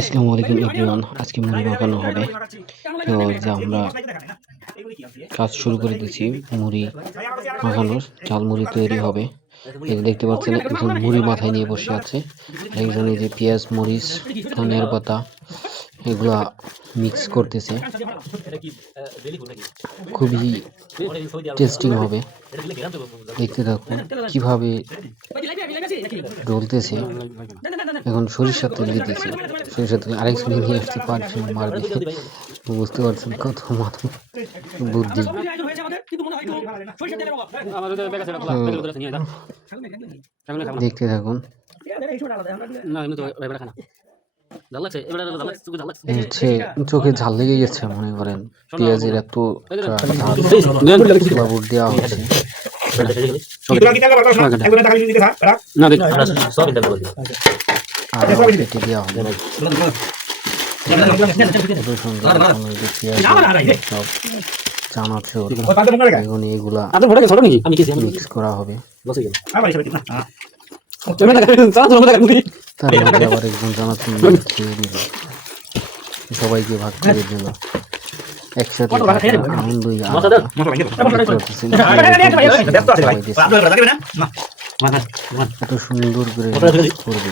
আসসালামু আলাইকুম এভরিওয়ান। আজকে মুড়ি মাখানো হবে। তো যে আমরা কাজ শুরু করে দিয়েছি মুড়ি মাখানোর। চাল মুড়ি তৈরি হবে। এই যে দেখতে পাচ্ছেন একজন মুড়ি মাথায় নিয়ে বসে আছে, একজন এই যে পেঁয়াজ মরিচ ধনিয়ার পাতা এগুলা মিক্স করতেছে। খুবই টেস্টিং হবে, দেখতে থাকুন কিভাবে ডলতেছে। এখন সরিষার তেল দিতেছে, সরিষার তেল আরেকজন নিয়ে আসছে পারফিউম মারবে। বুঝতে পারছেন কত মাথা বুদ্ধি। দেখতে থাকুন। চোখে ঝাল লেগে গেছে মনে করেন, পেঁয়াজের এত বাবুর দেওয়া হচ্ছে। চানাচুর এগুলা মিক্স করা হবে। তার মধ্যে আবার একজন চানাচুর খেয়ে দিল, সবাইকে ভাগ করে দিল। একসাথে আনন্দই এত সুন্দর করে করবে।